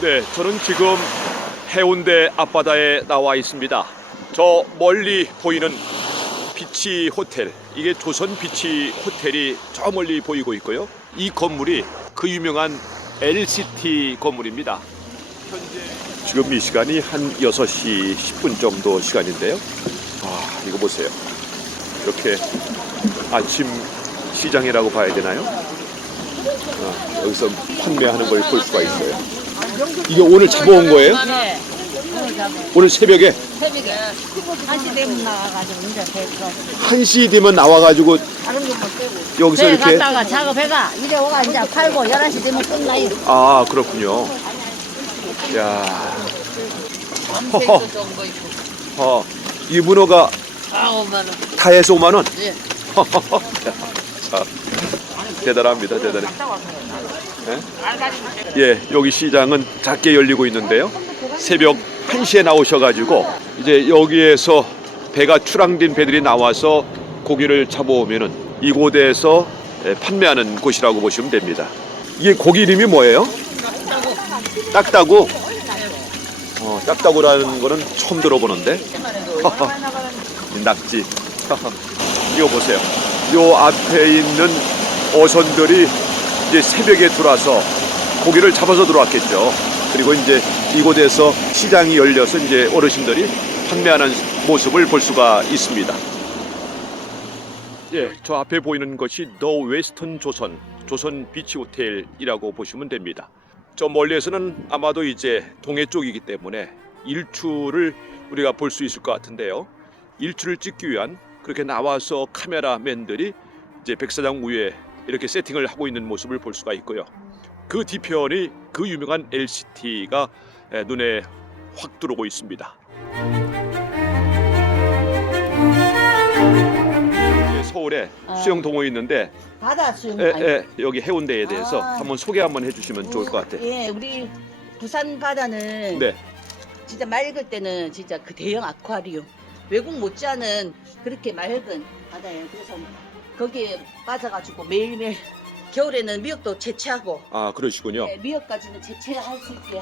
네, 저는 지금 해운대 앞바다에 나와 있습니다. 저 멀리 보이는 비치 호텔, 이게 조선 비치 호텔이 저 멀리 보이고 있고요. 이 건물이 그 유명한 LCT 건물입니다. 지금 이 시간이 한 6시 10분 정도 시간인데요. 아, 이거 보세요. 이렇게 아침 시장이라고 봐야 되나요? 아, 여기서 판매하는 걸 볼 수가 있어요. 이게 오늘 잡아온 거예요? 네. 오늘 잡아. 오늘 새벽에 새벽에 한시 되면 나가가지고 이제 배가 1시 되면 나와가지고 다른 것만 빼고. 여기서 배 이렇게 갔다가 작업해가 이제 오가 이제 팔고 11시 되면 끝나요. 아 그렇군요. 야, 밤새도 정도 있고. 어, 이 문어가 아, 5만 원. 다 해서 5만 원. 예. 자, 대단합니다, 대단해. 예? 예, 여기 시장은 작게 열리고 있는데요. 새벽 1시에 나오셔가지고 이제 여기에서 배가 출항된 배들이 나와서 고기를 잡아오면은 이곳에서 예, 판매하는 곳이라고 보시면 됩니다. 이게 고기 이름이 뭐예요? 딱따구. 어, 딱따구라는 거는 처음 들어보는데. 이 낙지. 이거 보세요. 요 앞에 있는 어선들이 이제 새벽에 들어와서 고기를 잡아서 들어왔겠죠. 그리고 이제 이곳에서 시장이 열려서 이제 어르신들이 판매하는 모습을 볼 수가 있습니다. 예, 저 앞에 보이는 것이 더 웨스턴 조선 조선 비치 호텔이라고 보시면 됩니다. 저 멀리에서는 아마도 이제 동해 쪽이기 때문에 일출을 우리가 볼 수 있을 것 같은데요. 일출을 찍기 위한 그렇게 나와서 카메라맨들이 이제 백사장 위에 이렇게 세팅을 하고 있는 모습을 볼 수가 있고요. 그 뒤편이 그 유명한 LCT가 눈에 확 들어오고 있습니다. 예, 서울에 아. 수영 동호회 있는데 바다 수영. 예, 예, 여기 해운대에 대해서 아. 한번 소개 한번 해주시면 좋을 것 같아요. 예, 우리 부산 바다는 네, 진짜 맑을 때는 진짜 그 대형 아쿠아리움. 외국 못지않은 그렇게 맑은 바다예요. 그래서 거기에 빠져가지고 매일매일 겨울에는 미역도 채취하고 아 그러시군요. 네, 미역까지는 채취할 수 있게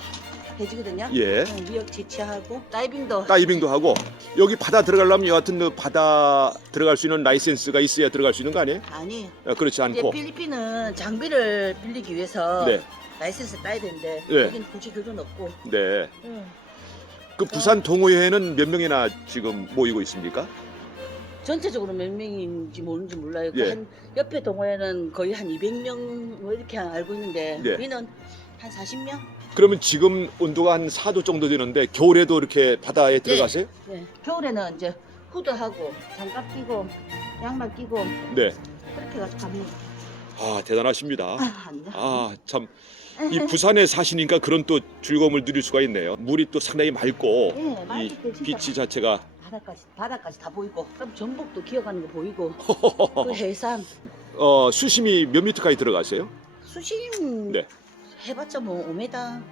해주거든요. 예. 응, 미역 채취하고 다이빙도 다이빙도 하고 여기 바다 들어가려면 여하튼 그 바다 들어갈 수 있는 라이센스가 있어야 들어갈 수 있는 거 아니에요? 아니 아, 그렇지 이제 않고. 필리핀은 장비를 빌리기 위해서 네, 라이센스 따야 되는데 네. 여기는 굳이 그건 없고 네. 응. 그 부산 동호회에는 몇 명이나 지금 모이고 있습니까? 전체적으로 몇 명인지 모르는지 몰라요. 그 예. 한 옆에 동호회는 거의 한 200명 뭐 이렇게 알고 있는데 네. 우리는 한 40명? 그러면 지금 온도가 한 4도 정도 되는데 겨울에도 이렇게 바다에 들어가세요? 네. 겨울에는 이제 후드하고 장갑 끼고 양말 끼고 네. 그렇게 가서 가면 아 대단하십니다. 아, 안 돼. 아 참 이 부산에 사시니까 그런 또 즐거움을 누릴 수가 있네요. 물이 또 상당히 맑고 예, 이때 진짜 비치 자체가 바다까지 바다까지 다 보이고 그럼 전북도 기어가는 거 보이고 그 해상 어 수심이 몇 미터까지 들어가세요? 수심 네. 해봤자 뭐 5m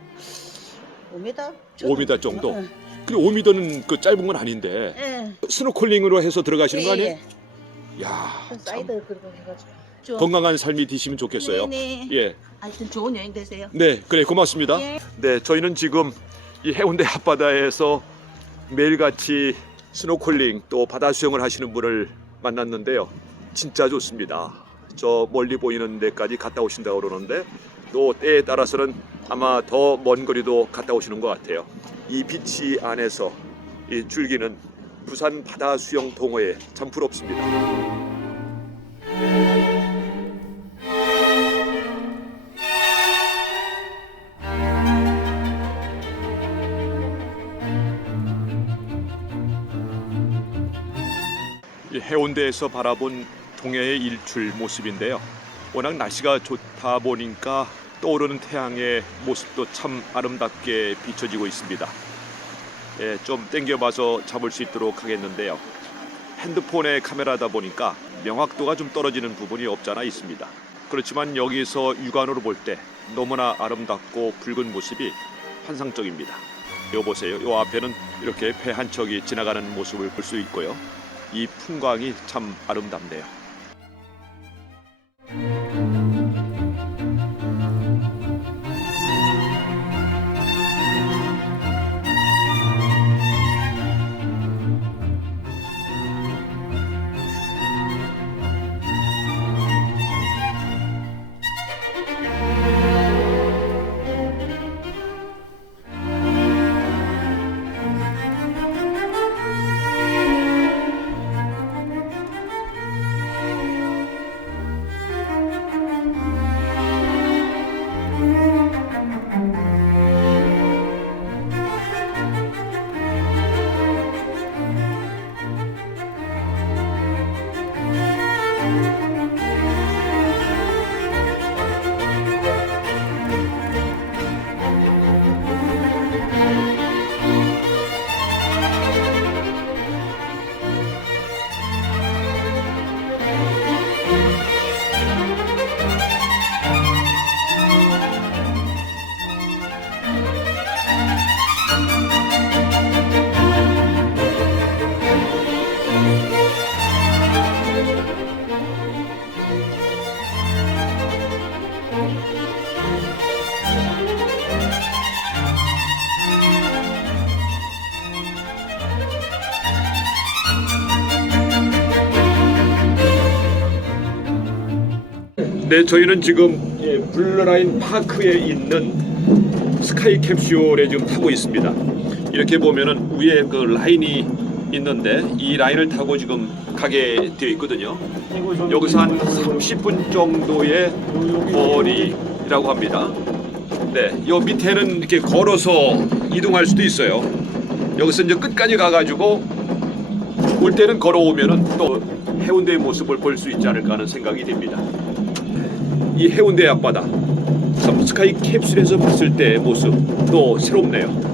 5m 5m 정도? 응. 그리고 5미터는 그 짧은 건 아닌데 예. 스노클링으로 해서 들어가시는 거 아니에요? 예, 야, 예. 참 사이드 그런 거 해가지고 좀 건강한 삶이 되시면 좋겠어요. 네네. 예, 하여튼 좋은 여행 되세요. 네, 그래 고맙습니다. 예. 네, 저희는 지금 이 해운대 앞바다에서 매일같이 스노클링 또 바다 수영을 하시는 분을 만났는데요. 진짜 좋습니다. 저 멀리 보이는 데까지 갔다 오신다고 그러는데 또 때에 따라서는 아마 더 먼 거리도 갔다 오시는 것 같아요. 이 비치 안에서 이 즐기는 부산 바다 수영 동호회 참 부럽습니다. 해운대에서 바라본 동해의 일출 모습인데요. 워낙 날씨가 좋다 보니까 떠오르는 태양의 모습도 참 아름답게 비춰지고 있습니다. 예, 좀 땡겨봐서 잡을 수 있도록 하겠는데요. 핸드폰의 카메라다 보니까 명확도가 좀 떨어지는 부분이 없잖아 있습니다. 그렇지만 여기서 육안으로 볼 때 너무나 아름답고 붉은 모습이 환상적입니다. 요 보세요. 요 앞에는 이렇게 배 한 척이 지나가는 모습을 볼 수 있고요. 이 풍광이 참 아름답네요. 네, 저희는 지금 예, 블루라인 파크에 있는 스카이 캡슐에 지금 타고 있습니다. 이렇게 보면은 위에 그 라인이 있는데 이 라인을 타고 지금 가게 되어 있거든요. 여기서 한 30분 정도의 거리라고 합니다. 네, 요 밑에는 이렇게 걸어서 이동할 수도 있어요. 여기서 이제 끝까지 가가지고 올 때는 걸어오면은 또 해운대의 모습을 볼 수 있지 않을까 하는 생각이 듭니다. 이 해운대 앞바다 참 스카이 캡슐에서 봤을 때의 모습 또 새롭네요.